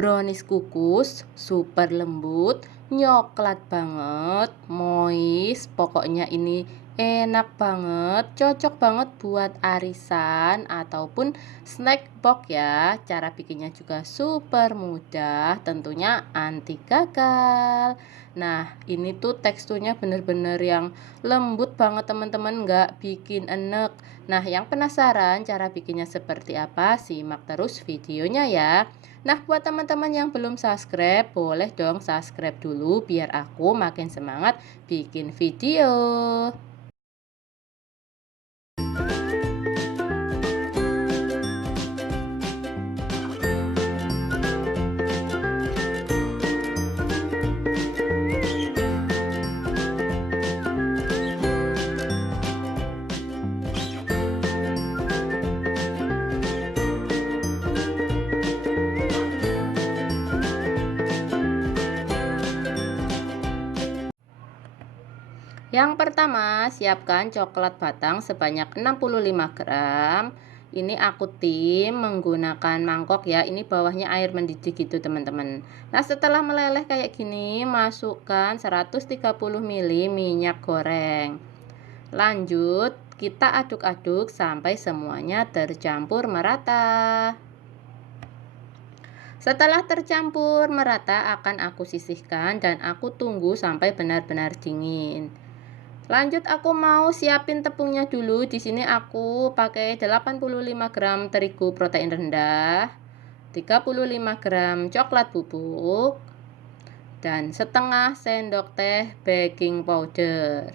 Brownies kukus, super lembut, nyoklat banget, moist. Pokoknya ini enak banget, cocok banget buat arisan ataupun snack box ya. Cara bikinnya juga super mudah, tentunya anti gagal. Nah, ini tuh teksturnya bener-bener yang lembut banget teman-teman, nggak bikin enek. Nah, yang penasaran cara bikinnya seperti apa? Simak terus videonya ya. Nah, buat teman-teman yang belum subscribe, boleh dong subscribe dulu biar aku makin semangat bikin video. Yang pertama, siapkan coklat batang sebanyak 65 gram. Ini aku tim menggunakan mangkok ya. Ini bawahnya air mendidih gitu teman-teman. Nah, setelah meleleh kayak gini, masukkan 130 ml minyak goreng. Lanjut, kita aduk-aduk sampai semuanya tercampur merata. Setelah tercampur merata, akan aku sisihkan dan aku tunggu sampai benar-benar dingin. Lanjut aku mau siapin tepungnya dulu. Di sini aku pakai 85 gram terigu protein rendah, 35 gram coklat bubuk, dan setengah sendok teh baking powder.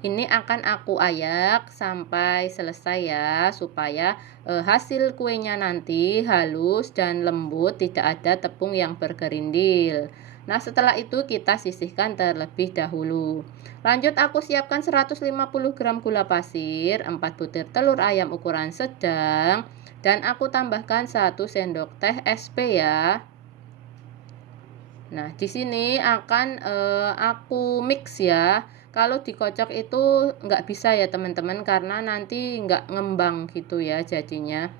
Ini akan aku ayak sampai selesai ya, supaya hasil kuenya nanti halus dan lembut, tidak ada tepung yang bergerindil. Nah, setelah itu kita sisihkan terlebih dahulu. Lanjut aku siapkan 150 gram gula pasir, 4 butir telur ayam ukuran sedang, dan aku tambahkan 1 sendok teh SP ya. Nah, di sini akan aku mix ya. Kalau dikocok itu nggak bisa ya teman-teman, karena nanti nggak ngembang gitu ya jadinya.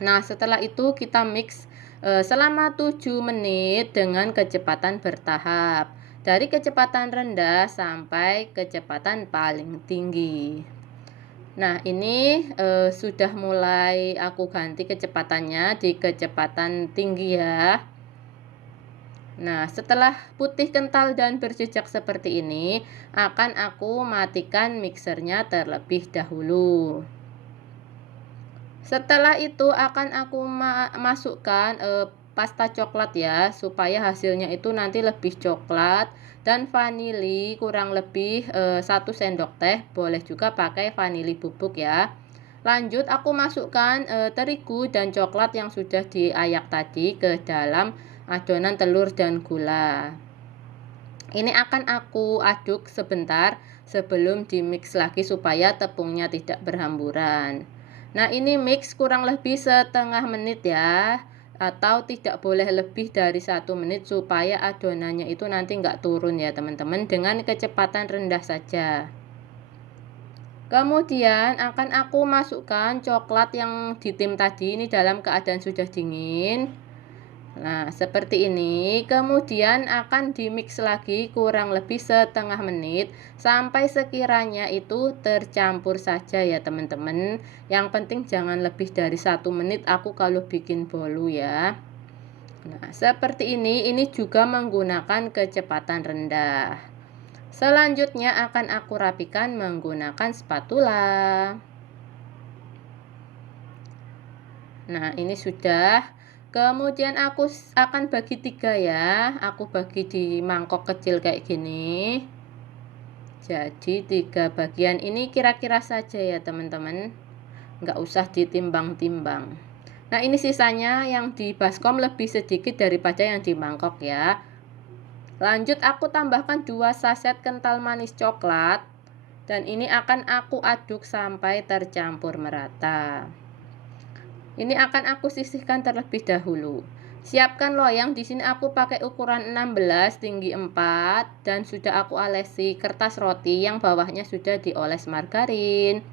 Nah, setelah itu kita mix selama 7 menit dengan kecepatan bertahap. Dari kecepatan rendah sampai kecepatan paling tinggi. Nah, ini sudah mulai aku ganti kecepatannya di kecepatan tinggi ya. Nah, setelah putih kental dan berjejak seperti ini, akan aku matikan mixernya terlebih dahulu. Setelah itu akan aku masukkan pasta coklat ya, supaya hasilnya itu nanti lebih coklat, dan vanili kurang lebih 1 sendok teh, boleh juga pakai vanili bubuk ya. Lanjut aku masukkan terigu dan coklat yang sudah diayak tadi ke dalam adonan telur dan gula. Ini akan aku aduk sebentar sebelum di mix lagi supaya tepungnya tidak berhamburan. Nah, ini mix kurang lebih setengah menit ya, atau tidak boleh lebih dari 1 menit supaya adonannya itu nanti nggak turun ya teman-teman, dengan kecepatan rendah saja. Kemudian akan aku masukkan coklat yang ditim tadi ini dalam keadaan sudah dingin. Nah, seperti ini. Kemudian akan dimix lagi kurang lebih setengah menit sampai sekiranya itu tercampur saja ya teman-teman. Yang penting jangan lebih dari 1 menit aku kalau bikin bolu ya. Nah, seperti ini juga menggunakan kecepatan rendah. Selanjutnya akan aku rapikan menggunakan spatula. Nah, ini sudah. Kemudian aku akan bagi 3 ya. Aku bagi di mangkok kecil kayak gini. Jadi 3 bagian ini kira-kira saja ya teman-teman. Nggak usah ditimbang-timbang. Nah, ini sisanya yang di baskom lebih sedikit daripada yang di mangkok ya. Lanjut aku tambahkan 2 saset kental manis coklat. Dan ini akan aku aduk sampai tercampur merata. Ini akan aku sisihkan terlebih dahulu. Siapkan loyang, di sini aku pakai ukuran 16 tinggi 4 dan sudah aku olesi kertas roti yang bawahnya sudah dioles margarin.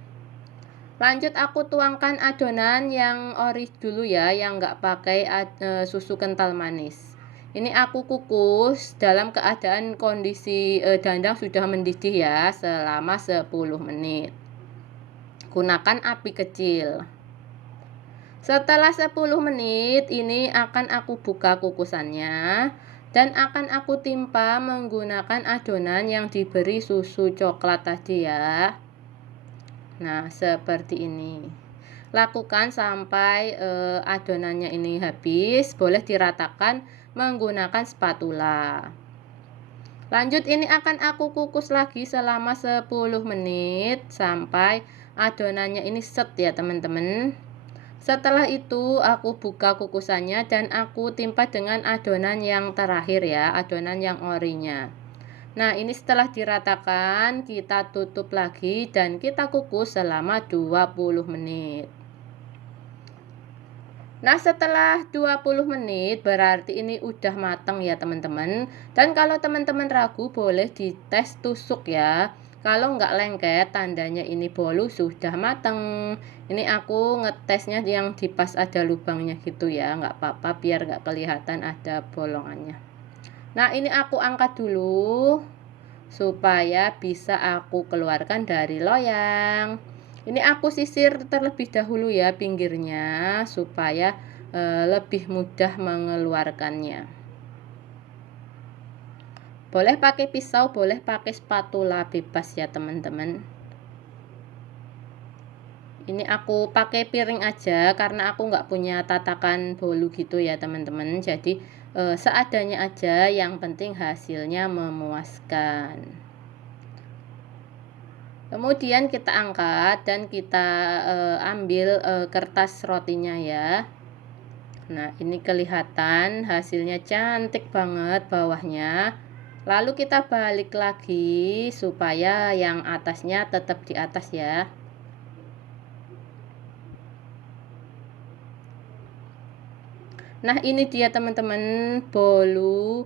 Lanjut aku tuangkan adonan yang ori dulu ya, yang nggak pakai susu kental manis. Ini aku kukus dalam keadaan kondisi dandang sudah mendidih ya, selama 10 menit. Gunakan api kecil. Setelah 10 menit ini akan aku buka kukusannya dan akan aku timpa menggunakan adonan yang diberi susu coklat tadi ya. Nah, seperti ini. Lakukan sampai adonannya ini habis, boleh diratakan menggunakan spatula. Lanjut ini akan aku kukus lagi selama 10 menit sampai adonannya ini set ya teman-teman. Setelah itu aku buka kukusannya dan aku timpa dengan adonan yang terakhir ya, adonan yang orinya. Nah, ini setelah diratakan, kita tutup lagi dan kita kukus selama 20 menit. Nah, setelah 20 menit berarti ini udah matang ya teman-teman. Dan kalau teman-teman ragu boleh dites tusuk ya. Kalau nggak lengket tandanya ini bolu sudah matang. Ini aku ngetesnya yang di pas ada lubangnya gitu ya. Nggak apa-apa biar nggak kelihatan ada bolongannya. Nah, ini aku angkat dulu supaya bisa aku keluarkan dari loyang. Ini aku sisir terlebih dahulu ya pinggirnya supaya lebih mudah mengeluarkannya. Boleh pakai pisau, boleh pakai spatula, bebas ya teman-teman. Ini aku pakai piring aja karena aku nggak punya tatakan bolu gitu ya teman-teman. Jadi seadanya aja, yang penting hasilnya memuaskan. Kemudian kita angkat dan kita ambil kertas rotinya ya. Nah, ini kelihatan hasilnya cantik banget bawahnya. Lalu kita balik lagi supaya yang atasnya tetap di atas ya. Nah, ini dia teman-teman bolu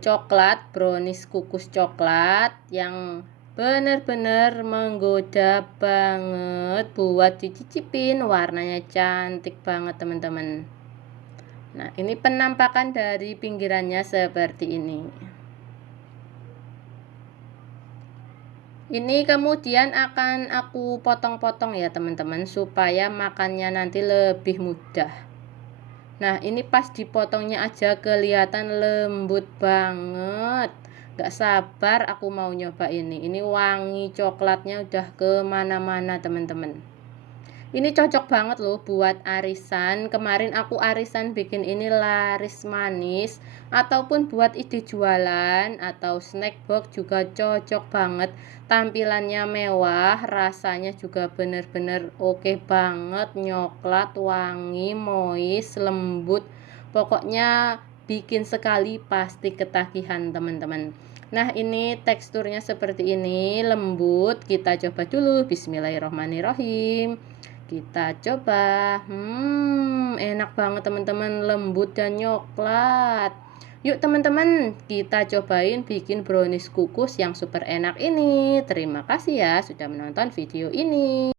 coklat, brownies kukus coklat yang benar-benar menggoda banget buat dicicipin. Warnanya cantik banget teman-teman. Nah, ini penampakan dari pinggirannya seperti ini. Ini kemudian akan aku potong-potong ya teman-teman supaya makannya nanti lebih mudah. Nah, ini pas dipotongnya aja kelihatan lembut banget. Gak sabar aku mau nyoba ini. Ini wangi coklatnya udah kemana-mana teman-teman. Ini cocok banget loh buat arisan. Kemarin aku arisan bikin ini laris manis. Ataupun buat ide jualan atau snack box juga cocok banget. Tampilannya mewah, rasanya juga bener-bener oke banget. Nyoklat, wangi, moist, lembut. Pokoknya bikin sekali pasti ketagihan teman-teman. Nah, ini teksturnya seperti ini, lembut. Kita coba dulu. Bismillahirrohmanirrohim. Kita coba. Enak banget teman-teman, lembut dan coklat. Yuk teman-teman, kita cobain bikin brownies kukus yang super enak ini. Terima kasih ya sudah menonton video ini.